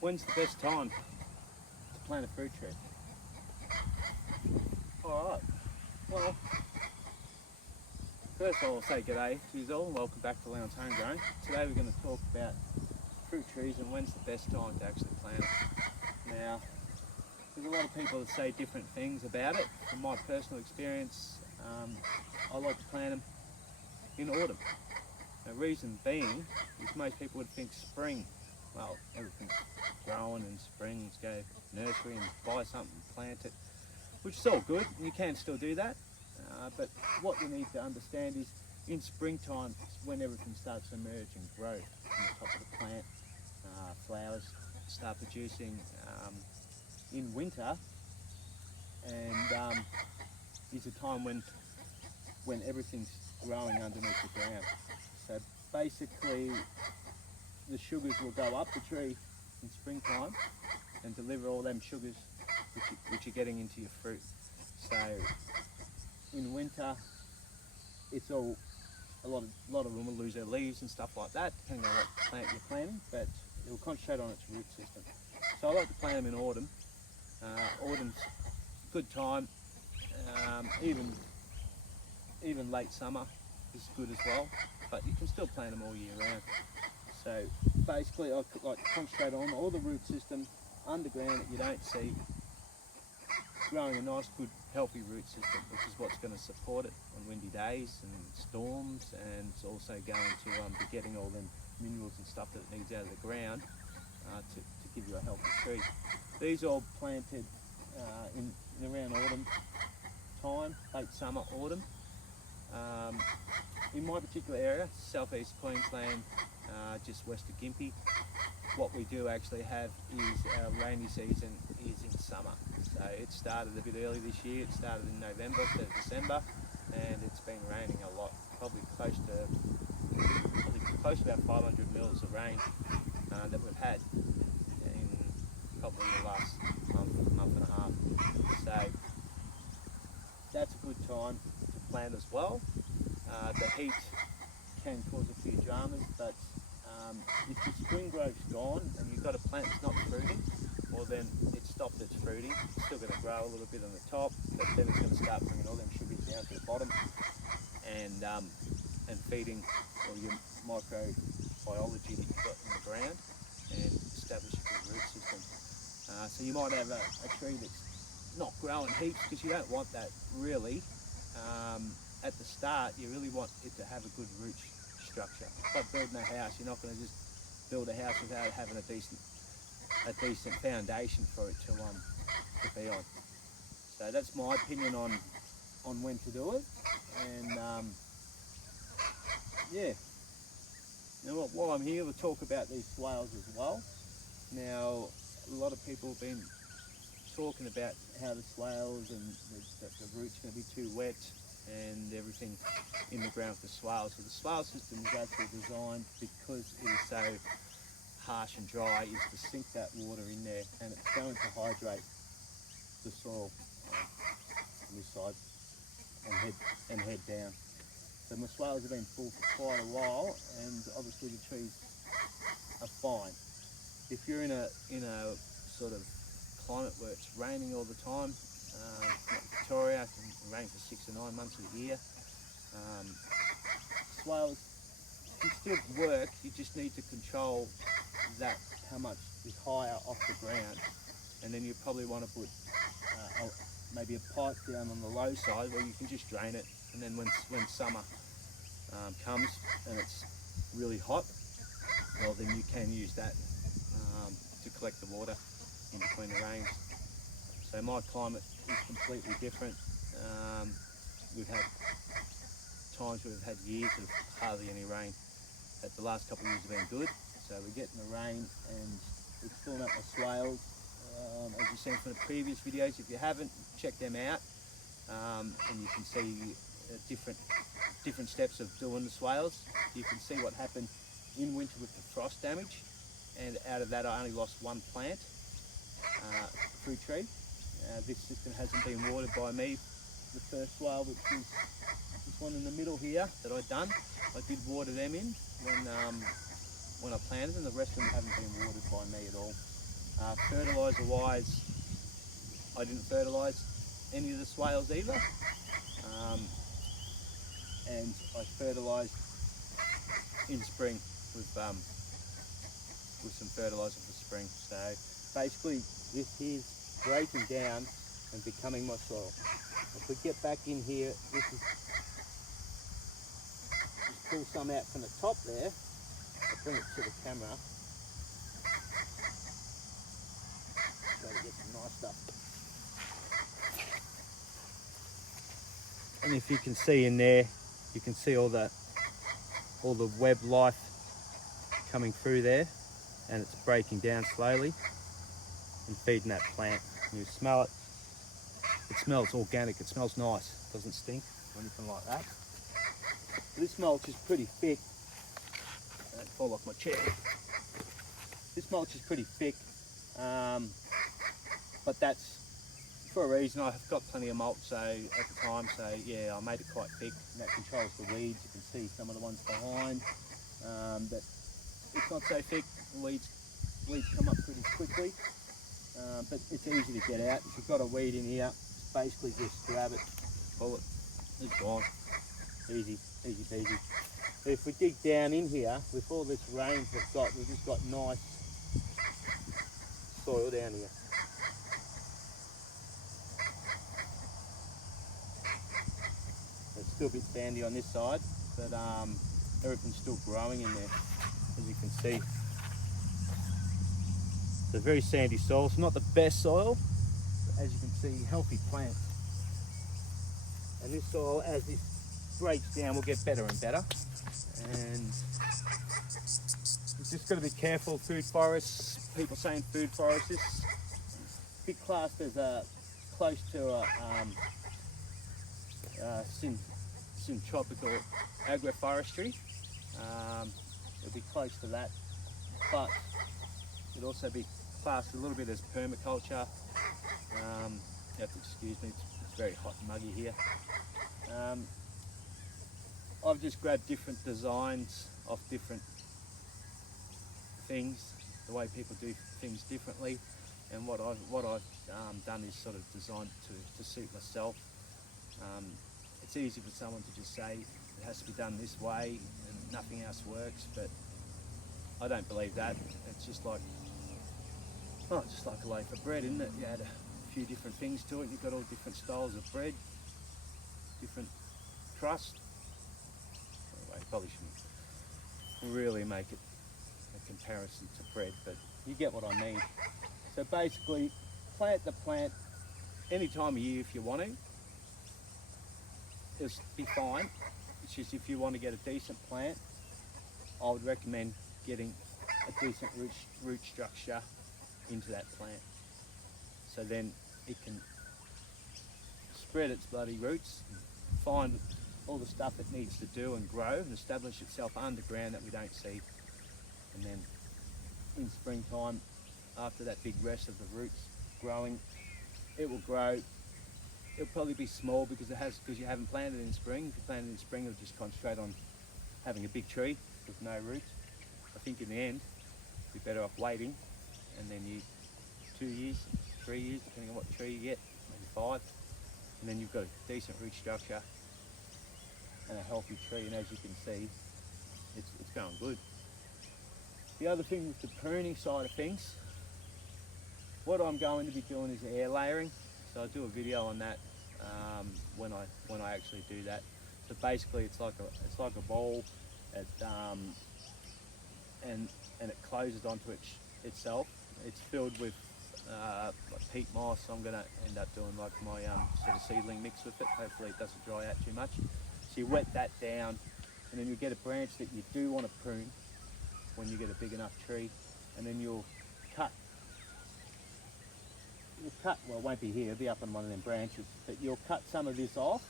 When's the best time to plant a fruit tree? Alright, well, first of all I'll say g'day to you all and welcome back to Leon's Homegrown. Today we're going to talk about fruit trees and when's the best time to actually plant them. Now, there's a lot of people that say different things about it. From my personal experience, I like to plant them in autumn. The reason being is most people would think spring. Well, everything's growing in spring, let's go nursery and buy something, plant it, which is all good, and you can still do that. But what you need to understand is in springtime is when everything starts to emerge and grow from the top of the plant. Flowers start producing in winter, and is a time when everything's growing underneath the ground. So basically the sugars will go up the tree in springtime and deliver all them sugars which you're getting into your fruit. So in winter, it's all a lot of them will lose their leaves and stuff like that, depending on what plant you're planting, but it will concentrate on its root system. So I like to plant them in autumn. Autumn's a good time. Even late summer is good as well, but you can still plant them all year round. So basically I like to concentrate on all the root system underground that you don't see, growing a nice good healthy root system, which is what's going to support it on windy days and storms, and it's also going to be getting all them minerals and stuff that it needs out of the ground to give you a healthy tree. These are all planted in around autumn time, late summer, autumn. In my particular area, southeast Queensland, just west of Gympie, what we do actually have is our rainy season is in summer. So it started a bit early this year. It started in November instead of December, and it's been raining a lot, probably close to about 500 mils of rain that we've had in probably the last month and a half. So that's a good time to plant as well. The heat can cause a few dramas, but if the spring growth's gone and you've got a plant that's not fruiting, well then it's stopped its fruiting. It's still going to grow a little bit on the top, but then it's going to start bringing all them sugars down to the bottom and feeding all your microbiology that you've got in the ground and establishing your root system. So you might have a tree that's not growing heaps, because you don't want that really. At the start, you really want it to have a good root structure. It's like building a house. You're not going to just build a house without having a decent foundation for it to be on. So that's my opinion on when to do it. And yeah. Now while I'm here, we'll talk about these swales as well. Now a lot of people have been talking about how the swales and the roots are going to be too wet and everything in the ground for swales. So the swale system is actually designed, because it is so harsh and dry, is to sink that water in there, and it's going to hydrate the soil on this side and head down. So my swales have been full for quite a while, and obviously the trees are fine. If you're in a sort of climate where it's raining all the time, like Victoria, it can rain for 6 or 9 months of the year. Swales can still work. You just need to control that, how much is higher off the ground, and then you probably want to put maybe a pipe down on the low side where you can just drain it, and then when summer comes and it's really hot, well then you can use that to collect the water in between the rains. So my climate is completely different. We've had times where we've had years of hardly any rain, but the last couple of years have been good. So we're getting the rain and it's filling up my swales. As you've seen from the previous videos, if you haven't, check them out, and you can see different steps of doing the swales. You can see what happened in winter with the frost damage, and out of that I only lost one plant, fruit tree. This system hasn't been watered by me. The first swale, which is this one in the middle here that I've done, I did water them in when I planted them. The rest of them haven't been watered by me at all. Fertiliser wise, I didn't fertilise any of the swales either, and I fertilised in spring with some fertiliser for spring. So basically this is breaking down and becoming my soil. If we get back in here, just pull some out from the top there. I'll bring it to the camera so to get some nice stuff. And if you can see in there, you can see all the web life coming through there, and it's breaking down slowly and feeding that plant. You smell it. It smells organic. It smells nice. It doesn't stink or anything like that. This mulch is pretty thick. Don't fall off my chair. This mulch is pretty thick, but that's for a reason. I've got plenty of mulch at the time, so yeah, I made it quite thick, and that controls the weeds. You can see some of the ones behind that it's not so thick. Weeds come up pretty quickly, but it's easy to get out. If you've got a weed in here, basically just grab it, pull it, it's gone. Easy peasy. But if we dig down in here, with all this rain we've just got nice soil down here. It's still a bit sandy on this side, but everything's still growing in there, as you can see. It's a very sandy soil. It's not the best soil, but as you can see, healthy plants. And this soil, as this breaks down, will get better and better. And you've just got to be careful. Food forests, people saying food forests, this big classed as close to a Syntropic or agroforestry. It'll be close to that, but it'd also be classed a little bit as permaculture. You have to excuse me, it's very hot and muggy here. I've just grabbed different designs of different things, the way people do things differently, and what I've done is sort of designed to suit myself. It's easy for someone to just say it has to be done this way and nothing else works, but I don't believe that. It's just like a loaf of bread, isn't it? You add a few different things to it, you've got all different styles of bread, different crust. Anyway, probably shouldn't really make it a comparison to bread, but you get what I mean. So basically, plant the plant any time of year if you want to. It'll be fine. It's just if you want to get a decent plant, I would recommend getting a decent root structure into that plant. So then it can spread its bloody roots, find all the stuff it needs to do and grow and establish itself underground that we don't see. And then in springtime, after that big rest of the roots growing, it will grow. It'll probably be small because you haven't planted in spring. If you planted in spring, it'll just concentrate on having a big tree with no roots. I think in the end, you're better off waiting, and then 2 years, 3 years, depending on what tree you get, maybe 5, and then you've got a decent root structure and a healthy tree. And as you can see, it's going good. The other thing with the pruning side of things, what I'm going to be doing is air layering. So I'll do a video on that when I actually do that. So basically, it's like a bowl, and it closes onto itself. It's filled with like peat moss. I'm going to end up doing like my sort of seedling mix with it. Hopefully, it doesn't dry out too much. So you wet that down, and then you get a branch that you do want to prune when you get a big enough tree, and then you'll cut. Well, it won't be here, it'll be up on one of them branches, but you'll cut some of this off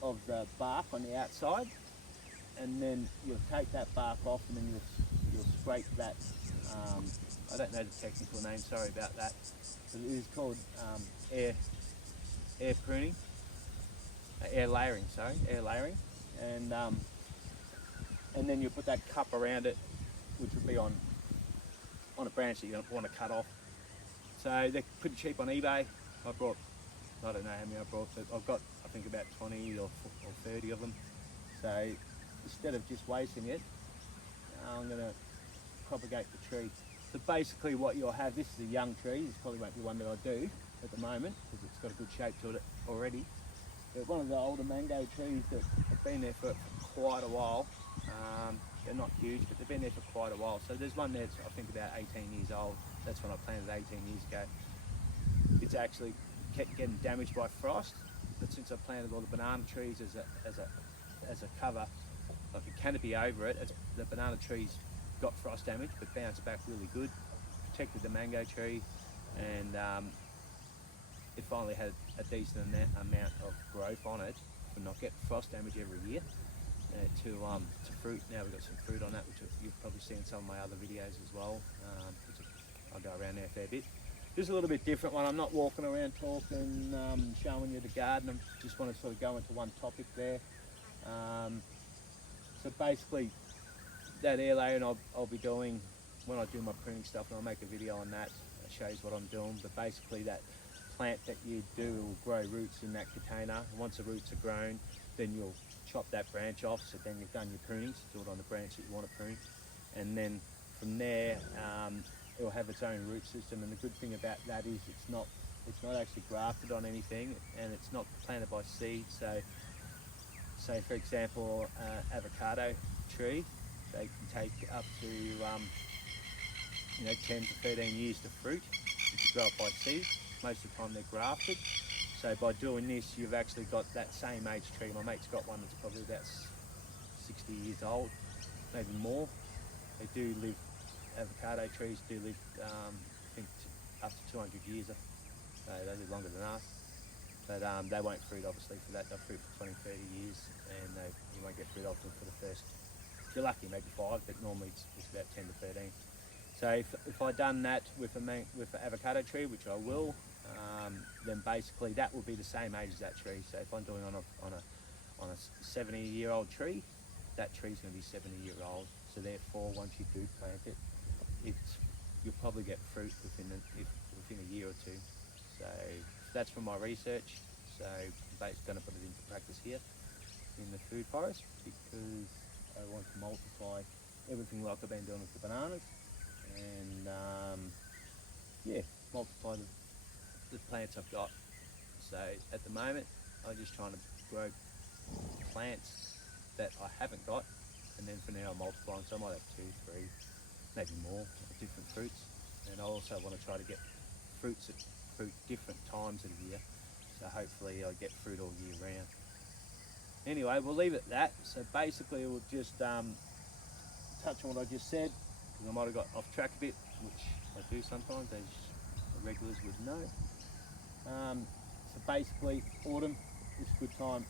of the bark on the outside, and then you'll take that bark off, and then you'll scrape that. I don't know the technical name, sorry about that, but it is called air pruning, air layering, and then you put that cup around it, which will be on on a branch that you don't want to cut off. So they're pretty cheap on eBay. I brought, I don't know how many I brought, but I've got I think about 20 or 30 of them. So instead of just wasting it, I'm going to propagate the tree. So basically what you'll have, this is a young tree, this probably won't be one that I do at the moment because it's got a good shape to it already. But one of the older mango trees that have been there for quite a while. They're not huge, but they've been there for quite a while. So there's one that's I think about 18 years old. That's when I planted 18 years ago. It's actually kept getting damaged by frost, but since I planted all the banana trees as a cover, like a canopy over it, the banana trees got frost damage but bounced back really good, protected the mango tree, and it finally had a decent amount of growth on it for not getting frost damage every year. To fruit. Now we've got some fruit on that, which you've probably seen in some of my other videos as well. I go around there a fair bit. This is a little bit different one. I'm not walking around talking, showing you the garden. I just want to sort of go into one topic there. So basically, that air layer, and I'll be doing, when I do my pruning stuff, and I'll make a video on that. It shows what I'm doing. But basically, that plant that you do will grow roots in that container. Once the roots are grown, then you'll chop that branch off, so then you've done your pruning, so do it on the branch that you want to prune, and then from there it'll have its own root system. And the good thing about that is it's not actually grafted on anything, and it's not planted by seed. So say for example avocado tree, they can take up to 10 to 13 years to fruit if you grow it by seed. Most of the time they're grafted. So by doing this, you've actually got that same age tree. My mate's got one that's probably about 60 years old, maybe more. They do live, avocado trees do live, I think up to 200 years. So they live longer than us. But they won't fruit obviously for that. They'll fruit for 20, 30 years, and you won't get fruit off them for the first, if you're lucky, maybe 5, but normally it's about 10 to 13. So if I done that with an avocado tree, which I will, then basically that will be the same age as that tree. So if I'm doing on a 70-year-old tree, that tree's going to be 70-year-old. So therefore, once you do plant it, you'll probably get fruit within a year or two. So that's from my research. So I'm going to put it into practice here in the food forest, because I want to multiply everything like I've been doing with the bananas, and multiply the plants I've got. So at the moment I'm just trying to grow plants that I haven't got, and then for now I'm multiplying. So I might have 2, 3, maybe more different fruits, and I also want to try to get fruits at different times of the year, so hopefully I get fruit all year round. Anyway, we'll leave it at that. So basically we'll just touch on what I just said, because I might have got off track a bit, which I do sometimes, as the regulars would know. So basically autumn is a good time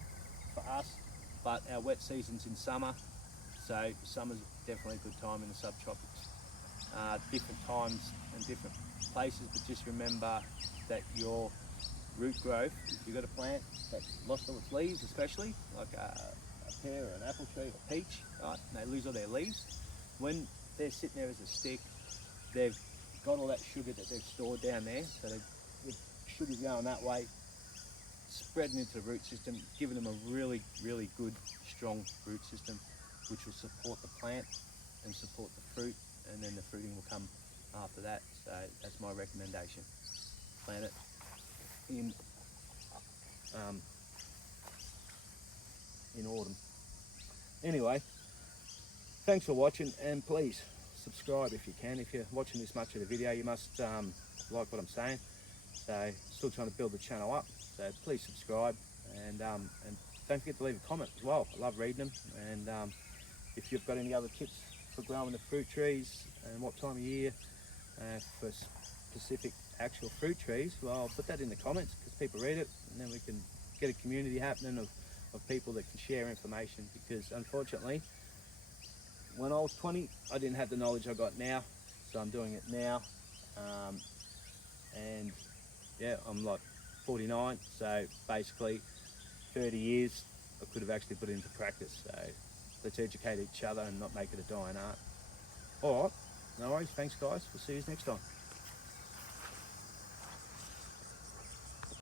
for us, but our wet season's in summer, so summer's definitely a good time in the subtropics. Different times and different places, but just remember that your root growth, if you've got a plant that's lost all its leaves, especially like a pear or an apple tree or peach, right, and they lose all their leaves, when they're sitting there as a stick, they've got all that sugar that they've stored down there, so the sugar's going that way, spreading into the root system, giving them a really, really good, strong root system, which will support the plant and support the fruit, and then the fruiting will come after that. So that's my recommendation. Plant it in autumn. Anyway, thanks for watching, and please subscribe if you can. If you're watching this much of the video, you must like what I'm saying. So still trying to build the channel up, so please subscribe, and don't forget to leave a comment as well. I love reading them, and if you've got any other tips for growing the fruit trees and what time of year for specific actual fruit trees, well, I'll put that in the comments, because people read it, and then we can get a community happening of people that can share information. Because unfortunately, when I was 20, I didn't have the knowledge I got now, so I'm doing it now. And yeah, I'm like 49, so basically 30 years I could have actually put it into practice. So let's educate each other and not make it a dying art. All right, No worries, thanks guys, we'll see you next time.